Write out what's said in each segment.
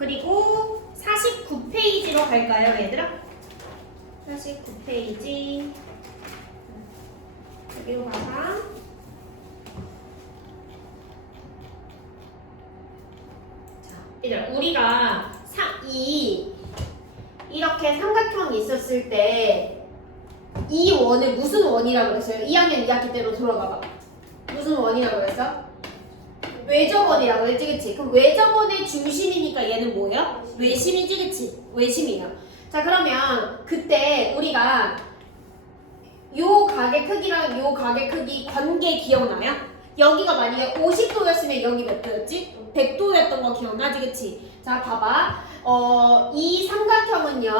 그리고 49페이지로 갈까요, 얘들아? 49페이지. 여기로 가서. 자, 얘들아, 우리가 이렇게 삼각형이 있었을 때 이 원을 무슨 원이라고 그랬어요? 2학년 2학기 때로 돌아가봐. 무슨 원이라고 그랬어? 외접원이라고 그랬지, 그치? 그럼 외접원의 중심이니까 얘는 뭐예요? 외심이지, 그치? 외심이에요. 자, 그러면 그때 우리가 요 각의 크기랑 요 각의 크기 관계 기억나요? 여기가 만약에 50도였으면 여기 몇 도였지? 100도였던 거 기억나지, 그치? 자, 봐봐. 이 삼각형은요,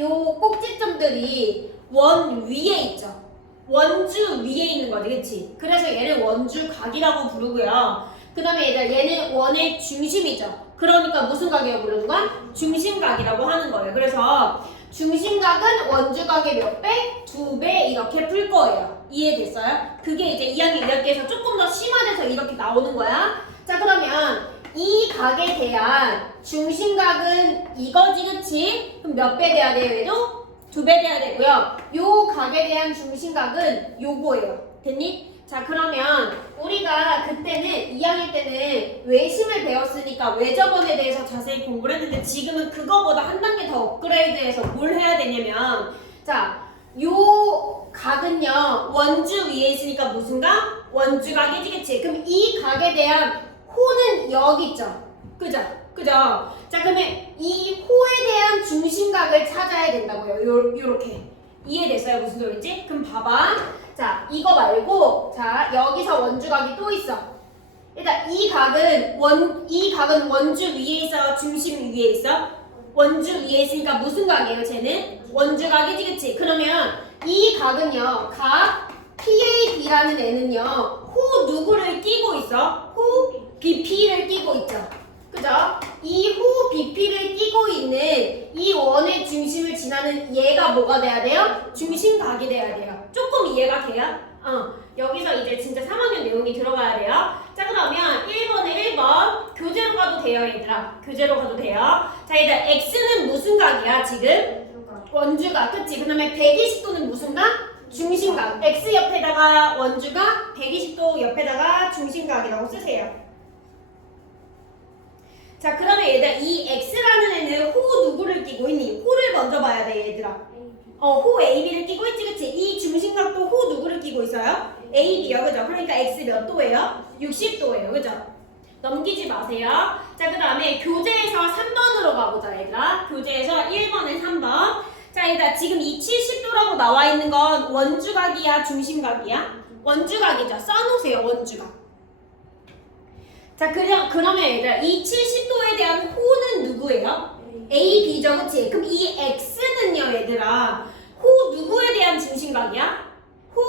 요 꼭지점들이 원 위에 있죠. 원주 위에 있는 거지, 그치? 그래서 얘를 원주각이라고 부르고요. 그 다음에 얘는 원의 중심이죠. 그러니까 무슨 각이라고 부르는 거야? 중심각이라고 하는 거예요. 그래서 중심각은 원주각의 몇 배? 2배 이렇게 풀 거예요. 이해됐어요? 그게 이제 2학년 2학기에서 조금 더 심화돼서 이렇게 나오는 거야. 자, 그러면 이 각에 대한 중심각은 이거지, 그치? 그럼 몇 배 돼야 돼요, 얘도? 2배 돼야 되고요. 요 각에 대한 중심각은 요거예요. 됐니? 자, 그러면 우리가 그때는 2학년 때는 외심을 배웠으니까 외접원에 대해서 자세히 공부를 했는데 지금은 그거보다 한 단계 더 업그레이드해서 뭘 해야 되냐면, 자, 요 각은요 원주 위에 있으니까 무슨 각? 원주각이지, 그치? 그럼 이 각에 대한 호는 여기 있죠? 그죠? 자, 그러면 이 호에 대한 중심각을 찾아야 된다고요. 요렇게. 이해됐어요? 무슨 소리인지? 그럼 봐봐. 자, 이거 말고, 자, 여기서 원주각이 또 있어. 일단 이 각은 원주 위에 있어? 중심 위에 있어? 원주 위에 있으니까 무슨 각이에요, 쟤는? 원주각이지, 그치? 그러면 이 각은요, 각 PAB라는 애는요, 호 누구를 끼고 있어? 호 BP를 끼고 있죠. 그죠? 이 호 BP를 끼고 있는 이 원의 중심을 지나는 얘가 뭐가 돼야 돼요? 중심각이 돼야 돼요. 조금 이해가 돼요? 여기서 이제 진짜 3학년 내용이 들어가야 돼요. 자, 그러면 1번에 1번 교재로 가도 돼요, 얘들아. 교재로 가도 돼요. 자, 얘들 X는 무슨 각이야, 지금? 원주각, 그치? 그 다음에 120도는 무슨 각? 중심각. X 옆에다가 원주각, 120도 옆에다가 중심각이라고 쓰세요. 자, 그러면 얘들아, 이 X라는 애는 호 누구를 끼고 있니? 호를 먼저 봐야 돼, 얘들아. 호 AB를 끼고 있지, 그치? 이 중심각도 호 누구를 끼고 있어요? AB요, 그죠? 그러니까 X 몇 도예요? 60도예요, 그죠? 넘기지 마세요. 자, 그 다음에 교재에서 3번으로 가보자, 얘들아. 교재에서 1번에 3번. 자, 얘들아, 지금 이 70도라고 나와 있는 건 원주각이야, 중심각이야? 원주각이죠. 써놓으세요, 원주각. 자, 그러면 얘들아, 이 70도에 대한 호는 누구예요? A, B죠, 그치? 그럼 이 X는요, 얘들아, 호 누구에 대한 중심각이야? 호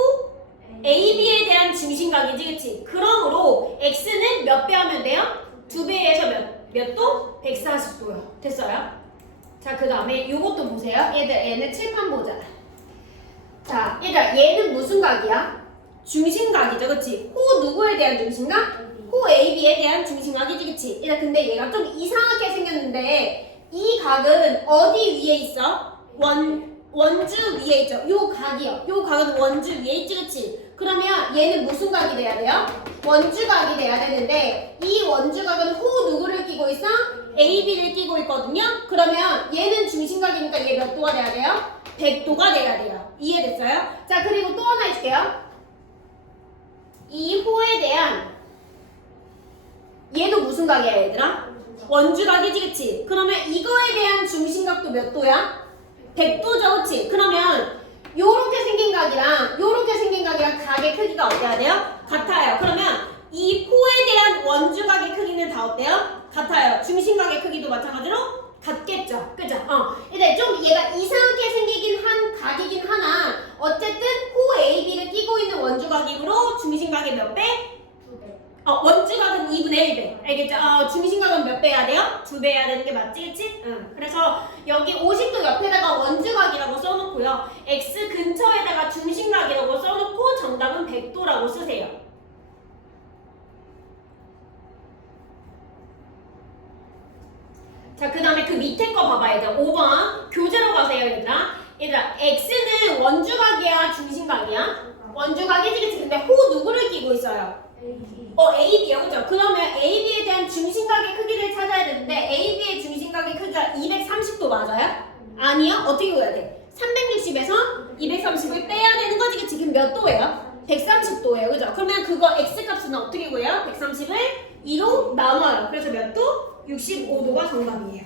A, B에 대한 중심각이지, 그치? 그러므로 X는 몇 배 하면 돼요? 2배에서 몇 도? 140도요. 됐어요? 자, 그 다음에 요것도 보세요. 얘는 칠판 보자. 자, 얘들아, 얘는 무슨 각이야? 중심각이죠, 그치? 호 누구에 대한 중심각? 호 AB에 대한 중심각이지, 그치? 얘들아, 근데 얘가 좀 이상하게 생겼는데 이 각은 어디 위에 있어? 원주 위에 있죠. 요 각이요. 요 각은 원주 위에 있지, 그치? 그러면 얘는 무슨 각이 돼야 돼요? 원주각이 돼야 되는데 이 원주각은 호 누구를 끼고 있어? AB를 끼고 있거든요. 그러면 얘는 중심각이니까 얘 몇 도가 돼야 돼요? 100도가 돼야 돼요. 이해됐어요? 자, 그리고 또 하나 해줄게요. 이 호에 대한 얘도 무슨 각이야, 얘들아? 원주각이지, 그치? 그러면 이거에 대한 중심각도 몇 도야? 100도죠, 그치? 그러면 요렇게 생긴 각이랑 요렇게 생긴 각이랑 각의 크기가 어때야 돼요? 같아요. 그러면 이 호에 대한 원주각의 크기는 다 어때요? 같아요. 중심각의 크기도 마찬가지로 같겠죠. 그죠? 근데 좀 얘가 이상하게 생기긴 한 각이긴 하나 어쨌든 호 AB를 끼고 있는 원주각이므로 중심각의 몇 배? 2배. 원주각은 2분의 1배. 알겠죠? 중심각은 몇 배 해야 돼요? 2배 해야 되는 게 맞지, 그치? 그래서 여기 50도 옆에다가 원주각이라고 써놓고요. X 근처에다가 중심각이라고 써놓고 정답은 100도라고 쓰세요. 자, 그 다음에 그 밑에 거 봐봐, 얘들아. 5번. 교재로 가세요, 얘들아. 얘들아, x는 원주각이야, 중심각이야? 원주각이지, 그치? 근데 호 누구를 끼고 있어요? AB요, 그죠? 그러면 AB에 대한 중심각의 크기를 찾아야 되는데 AB의 중심각의 크기가 230도 맞아요? 아니요? 어떻게 구해야 돼? 360에서 230을 빼야 되는 거지, 그치? 그럼 몇 도예요? 130도예요, 그죠? 그러면 그거 x값은 어떻게 구해요? 130을 2로 나눠요. 그래서 몇 도? 65도가 정답이에요.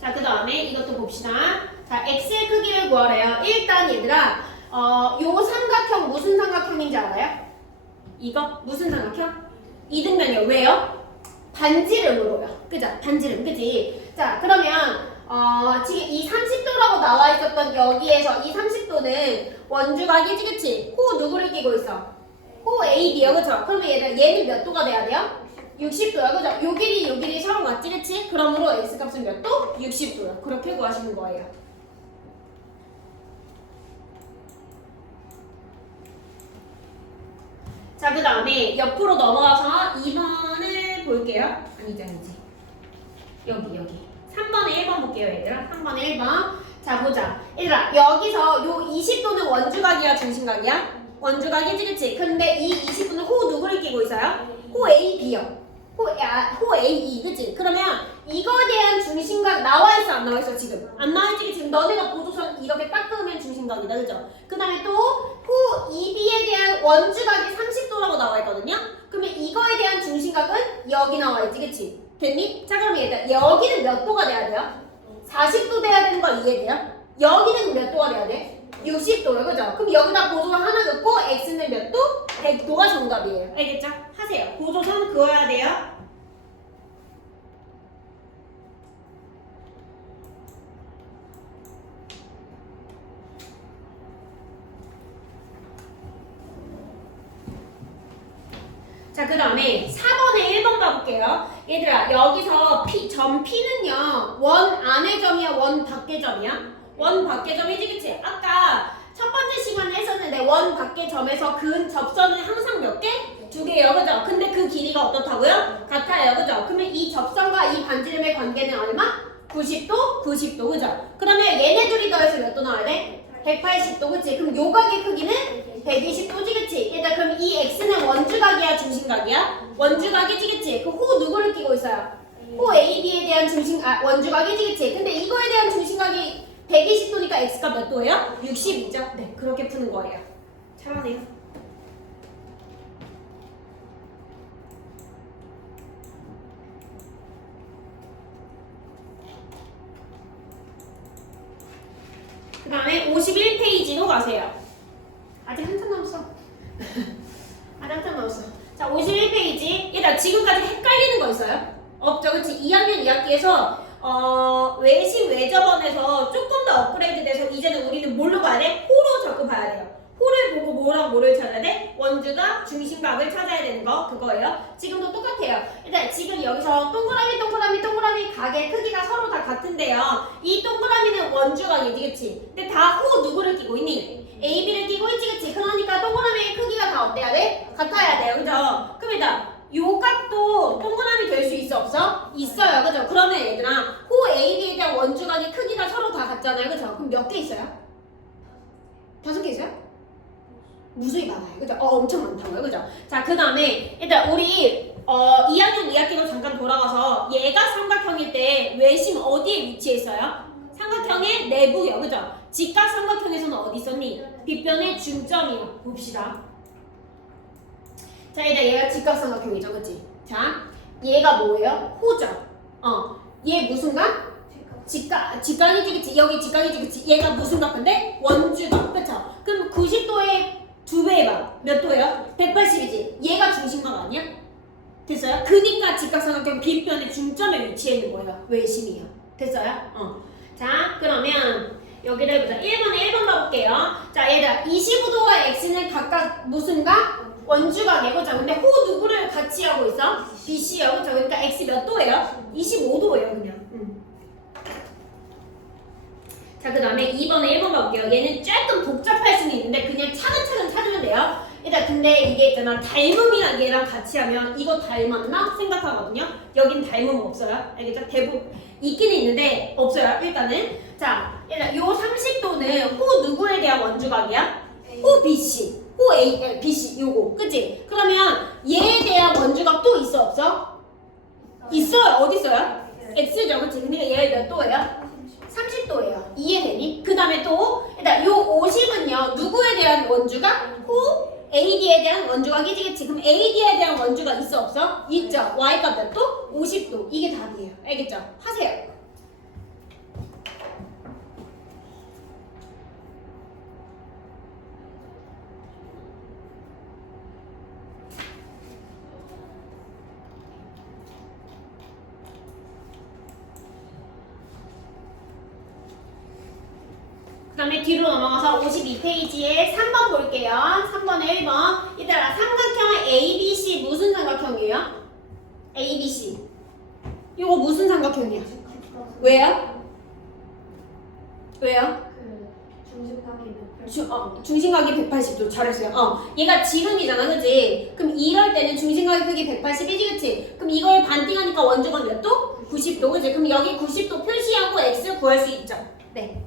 자, 그 다음에 이것도 봅시다. 자, x의 크기를 구하래요. 일단 얘들아, 요 삼각형 무슨 삼각형인지 알아요? 이거 무슨 삼각형? 이등변이요. 왜요? 반지름으로요. 그죠? 반지름, 그지? 자, 그러면 지금 이 30도라고 나와 있었던 여기에서 이 30도는 원주각이지, 그치? 호 누구를 끼고 있어? 호 AB요, 그죠? 그러면 얘는 몇 도가 돼야 돼요? 60도야, 그죠? 요 길이 서로 맞지, 그치? 그러므로 x값은 몇 도? 60도요. 그렇게 구하시는 거예요. 자, 그 다음에 옆으로 넘어가서 2번을 볼게요. 아니지. 여기. 3번에 1번 볼게요, 얘들아. 3번에 1번. 자, 보자. 얘들아, 여기서 요 20도는 원주각이야, 중심각이야? 원주각이지, 그치? 근데 이 20도는 호 누구를 끼고 있어요? 호 AB요. 호 AE, 그치? 그러면 이거에 대한 중심각 나와 있어, 안 나와 있어, 지금? 안 나와 있지, 지금 너네가 보조선 이렇게 딱 그으면 중심각이다, 그죠? 그 다음에 또 호 EB에 대한 원주각이 30도라고 나와 있거든요? 그러면 이거에 대한 중심각은 여기 나와 있지, 그치? 됐니? 자, 그럼 얘들아, 여기는 몇 도가 돼야 돼요? 40도 돼야 되는 거 이해돼요? 여기는 몇 도가 돼야 돼? 60도요, 그죠? 그럼 여기다 보조선 하나 넣고 x는 몇 도? 100도가 정답이에요. 알겠죠? 하세요. 보조선 그어야 돼요. 자, 그 다음에 4번에 1번 가볼게요. 얘들아, 여기서 점 P는요, 원 안의 점이야, 원 밖의 점이야? 원 밖의 점이지, 그치? 아까 첫 번째 시간에 했었는데 원 밖의 점에서 그은 접선은 항상 몇 개? 2개예요, 그죠? 근데 그 길이가 어떻다고요? 같아요, 그죠? 그러면 이 접선과 이 반지름의 관계는 얼마? 90도? 90도, 그죠? 그러면 얘네 둘이 더해서 몇 도 나와야 돼? 180도, 그치? 그럼 요 각의 크기는 120도지, 그치? 얘들아, 그럼 이 x는 원주각이야, 중심각이야? 원주각이지, 그치? 그 호 누구를 끼고 있어요? 호 AB에 대한 원주각이지, 그치? 근데 이거에 대한 중심각이 120도니까 x가 몇 도예요? 60이죠? 네, 그렇게 푸는 거예요. 잘하네요. 그 다음에 51페이지로 가세요. 아직 한참 남았어. 아직 한참 남았어. 자, 51페이지. 얘들아, 지금까지 헷갈리는 거 있어요? 없죠, 그치? 2학년 2학기에서 외심 외접원에서 조금 더 업그레이드 돼서 이제는 우리는 뭘로 봐야 돼? 호로 자꾸 봐야 돼요. 호를 보고 뭐랑 뭐를 찾아야 돼? 원주각, 중심각을 찾아야 되는 거, 그거예요. 지금도 똑같아요. 일단 지금 여기서 동그라미 각의 크기가 서로 다 같은데요. 이 동그라미는 원주각이지, 그치? 근데 다 호 누구를 끼고 있니? AB를 끼고 있지, 그치? 그러니까 동그라미의 크기가 다 어때야 돼? 같아야 돼요, 그죠? 그럼 일단 요 각도 동그라미 될 수 있어, 없어? 있어요, 그죠? 그러면 얘들아, 호 AB에 대한 원주각의 크기가 서로 다 같잖아요, 그죠? 그럼 몇 개 있어요? 5개 있어요? 무수히 많아요, 그죠? 엄청 많다고요, 그죠? 자, 그 다음에 일단 우리 2학년 2학기로 잠깐 돌아가서 얘가 삼각형일 때 외심 어디에 위치해 있어요? 삼각형의 내부요, 그죠? 직각 삼각형에서는 어디 있었니? 빗변의 중점이요. 봅시다. 자, 일단 얘가 직각 삼각형이죠, 그치? 자, 얘가 뭐예요? 호죠. 얘 무슨 각? 직각이지, 그치? 여기 직각이지, 그치? 얘가 무슨 각인데? 원주각, 그쵸? 그럼 90도의 2배 해봐. 몇 도예요? 180이지? 얘가 중심각 아니야? 됐어요? 그니까 직각삼각형 빗변의 중점에 위치해 있는 거예요. 외심이요. 됐어요? 자, 그러면 여기를 해보자. 1번에 1번 가볼게요. 자, 얘들아, 25도와 x는 각각 무슨 각? 원주각이에요, 그죠? 근데 호 누구를 같이 하고 있어? BC요, 그죠? 그러니까 x 몇 도예요? 25도예요, 그냥. 자, 그 다음에 2번에 1번 가볼게요. 얘는 조금 복잡할 수는 있는데 그냥 근데 이게 있잖아. 닮음이랑 얘랑 같이 하면 이거 닮았나 생각하거든요. 여긴 닮음 없어요. 알겠죠? 대부분 있긴 있는데 없어요. 일단은 자, 일단 요 30도는 호 누구에 대한 원주각이야? 호 BC, 호 A, BC 요거, 그치? 그러면 얘에 대한 원주각 또 있어 없어? 있어요. 어디 있어요? X죠, 그치? 근데 얘 몇 도예요? 30도예요. 이해되니? 그 다음에 또 일단 요 50은요 누구에 대한 원주각? 호 AD에 대한 원주각이지, 그치? 그럼 AD에 대한 원주각 있어 없어? 있죠. Y값 몇 도? 50도. 이게 답이에요. 알겠죠? 하세요. 그 다음에 뒤로 넘어가서 52페이지에 3번 볼게요. 3번에 1번. 얘들아, 삼각형 ABC 무슨 삼각형이에요? ABC. 이거 무슨 삼각형이야? 왜요? 왜요? 중심각이 180도. 잘했어요. 얘가 지름이잖아, 그치? 그럼 이럴 때는 중심각의 크기 180이지, 그치? 그럼 이걸 반띵하니까 원주각 몇 도? 90도, 그치? 그럼 여기 90도 표시하고 x 구할 수 있죠? 네.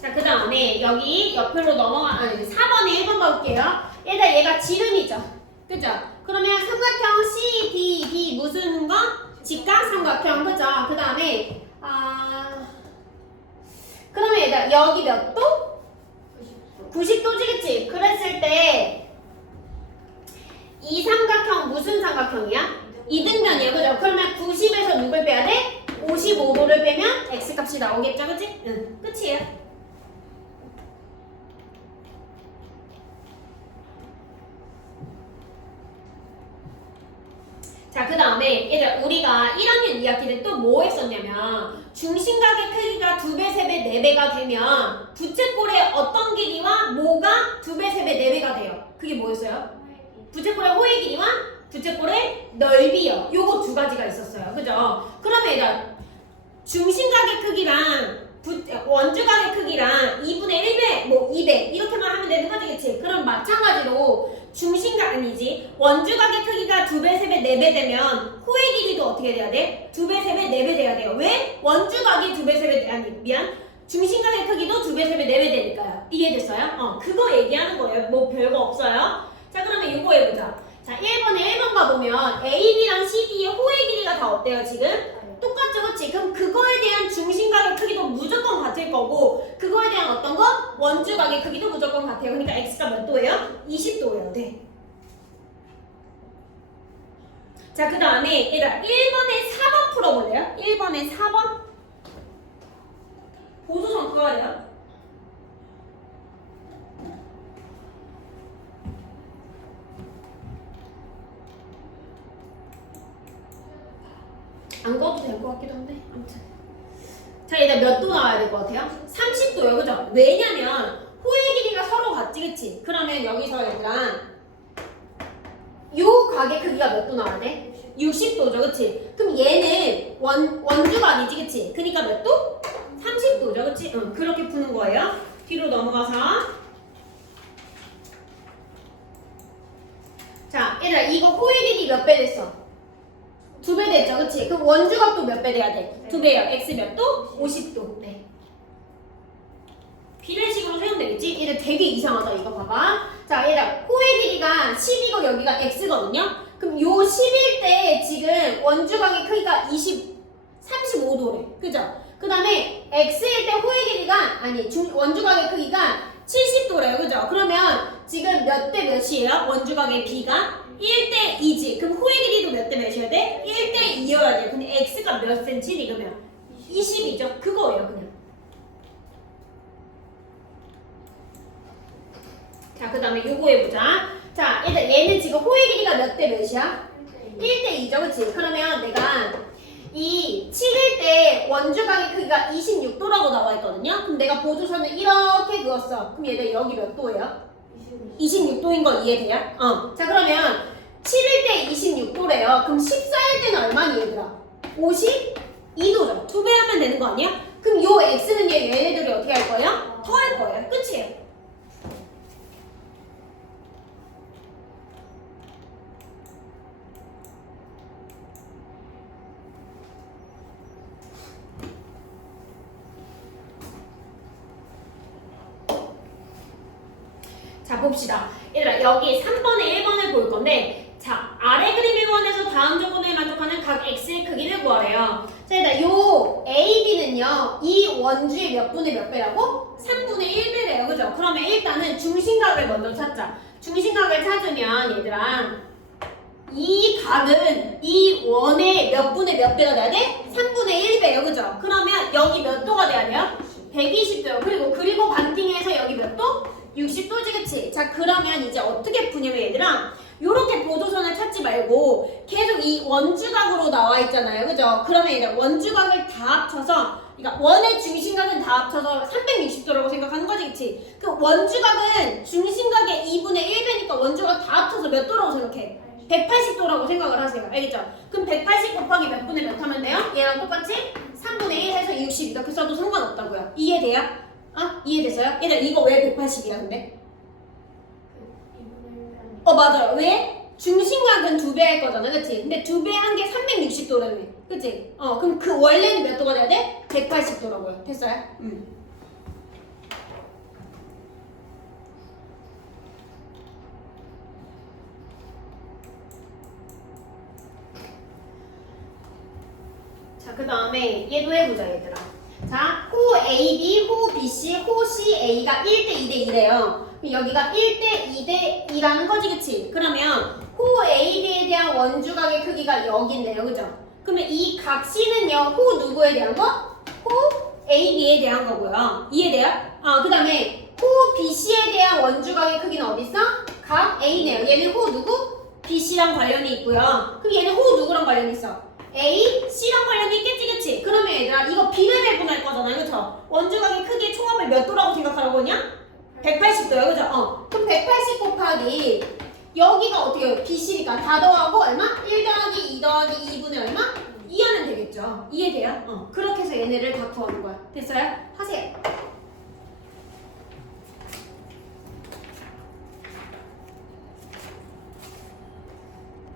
자, 그 다음에 여기 옆으로 아니 4번에 1번 볼게요. 일단 얘가 지름이죠. 그죠? 그러면 삼각형 CDD 무슨 거? 직각 삼각형, 그죠? 그 다음에 그러면 얘들아 여기 몇 도? 90도지, 그치? 그랬을 때 이 삼각형 무슨 삼각형이야? 이등변이에요, 그죠? 그러면 90에서 누굴 빼야 돼? 55도를 빼면 x값이 나오겠죠, 그치? 응, 끝이에요. 자, 그 다음에 얘들 우리가 1학년 2학기 때 또 뭐 했었냐면 중심각의 크기가 2배, 3배, 4배가 되면 부채꼴의 어떤 길이와 뭐가 2배, 3배, 4배가 돼요. 그게 뭐였어요? 부채꼴의 호의 길이와 부채꼴의 넓이요. 요거 두 가지가 있었어요. 그죠? 그러면 얘들 중심각의 크기랑 원주각의 크기랑 2분의 1배, 뭐 2배 이렇게만 하면 되는 거지, 그치? 그럼 마찬가지로 중심각 아니지 원주각의 크기가 2배, 3배, 4배 되면 호의 길이도 어떻게 돼야 돼? 2배, 3배, 4배 돼야 돼요. 왜? 원주각이 2배, 3배, 아니 미안 중심각의 크기도 2배, 3배, 4배 되니까요. 이해됐어요? 그거 얘기하는 거예요. 뭐 별거 없어요. 자, 그러면 이거 해보자. 자, 1번에 1번가 보면 AB랑 CD의 호의 길이가 다 어때요, 지금? 똑같죠, 그치? 그럼 그거에 대한 중심각의 크기도 무조건 같을 거고 그거에 대한 어떤 거? 원주각의 크기도 무조건 같아요. 그러니까 x가 몇 도예요? 20도예요. 네. 자, 그 다음에 얘들아 1번에 4번 풀어볼래요? 1번에 4번 보조선 그거예요. 안 꺼도 될 것 같기도 한데 아무튼 자, 얘들 몇 도 나와야 될 것 같아요? 30도요, 그죠? 왜냐면 호의 길이가 서로 같지, 그치? 그러면 여기서 얘들아 요 각의 크기가 몇 도 나와야 돼? 60도죠, 그치? 그럼 얘는 원주가 아니지, 그치? 그니까 몇 도? 30도죠, 그치? 응, 그렇게 푸는 거예요. 뒤로 넘어가서 자, 얘들아 이거 호의 길이 몇 배 됐어? 2배 됐죠, 그치? 그럼 원주각도 몇 배 돼야 돼? 2배요. x 몇 도? 50도. 네. 비례식으로 세우면 되겠지? 얘들 되게 이상하다, 이거 봐봐. 자, 얘들 호의 길이가 10이고 여기가 x거든요? 그럼 요 10일 때 지금 원주각의 크기가 35도래. 그죠? 그 다음에 x일 때 호의 길이가, 원주각의 크기가 70도래요. 그죠? 그러면 지금 몇 대 몇이에요? 원주각의 b가? 1대 2지. 그럼 호의 길이도 몇 대 몇이어야 돼? 1대 2여야 돼. 근데 x가 몇 cm니 그러면? 20이죠. 그거예요, 그냥. 자, 그 다음에 요거 해보자. 자, 일단 얘는 지금 호의 길이가 몇 대 몇이야? 1대 2죠, 그치? 그러면 내가 이 7일 때 원주각의 크기가 26도라고 나와 있거든요? 그럼 내가 보조선을 이렇게 그었어. 그럼 얘들 여기 몇 도예요? 26도인 거 이해돼요? 자, 그러면 7일 때 26도래요. 그럼 14일 때는 얼마니, 얘들아? 52도죠. 2배 하면 되는 거 아니야? 그럼 요 x는 얘네들이 어떻게 할 거예요? 더할 거예요. 끝이에요. 자 봅시다. 얘들아 여기 3번에 1번을 볼 건데 자 아래 그림 1번에서 다음 조건에 만족하는 각 x의 크기를 구하래요. 자 얘들아 요 AB는요 이 원주의 몇 분의 몇 배라고? 3분의 1배래요. 그죠? 그러면 일단은 중심각을 먼저 찾자. 중심각을 찾으면 얘들아 이 각은 이 원의 몇 분의 몇 배가 돼야 돼? 3분의 1배예요. 그죠? 그러면 여기 몇 도가 돼야 돼요? 120도요. 그리고 반띵해서 여기 몇 도? 60도지 그치? 자 그러면 이제 어떻게 푸냐면 얘들아 요렇게 보조선을 찾지 말고 계속 이 원주각으로 나와 있잖아요. 그죠? 그러면 이제 원주각을 다 합쳐서 그러니까 원의 중심각은 다 합쳐서 360도라고 생각하는 거지 그치? 그 원주각은 중심각의 2분의 1배니까 원주각 다 합쳐서 몇 도라고 생각해? 180도라고 생각을 하세요. 알겠죠? 그럼 180 곱하기 몇 분의 몇 하면 돼요? 얘랑 똑같이 3분의 1 해서 60 이렇게 써도 상관없다고요. 이해돼요? 이해됐어요? 얘들 이거 왜 180이야 근데? 맞아요. 왜? 중심각은 2배 할 거잖아 그치? 근데 2배 한 게 360도라며 그치? 그럼 그 원래는 몇 도가 돼야 돼? 180도라고요. 됐어요? 자 그 다음에 얘도 해보자 얘들아. 자, 호 AB, 호 BC, 호 CA가 1대 2대 2래요. 여기가 1대 2대 2라는 거지, 그치? 그러면 호 AB에 대한 원주각의 크기가 여기인데요, 그죠? 그러면 이 각 C는요, 호 누구에 대한 거? 호 AB에 대한 거고요. 이해돼요? 그 다음에 호 BC에 대한 원주각의 크기는 어디 있어? 각 A네요. 얘는 호 누구? BC랑 관련이 있고요. 그럼 얘는 호 누구랑 관련이 있어? A, C랑 관련이 있겠지 그치? 그러면 얘들아 이거 B를 배분할 거잖아요 그쵸? 원주각의 크기의 총합을 몇 도라고 생각하라고 하냐? 180도요 그죠? 그럼 180 곱하기 여기가 어떻게 해요? BC니까 다 더하고 얼마? 1 더하기 2 더하기 2분의 얼마? 2 하면 되겠죠? 이해돼요? 그렇게 해서 얘네를 다 구하는 거야. 됐어요?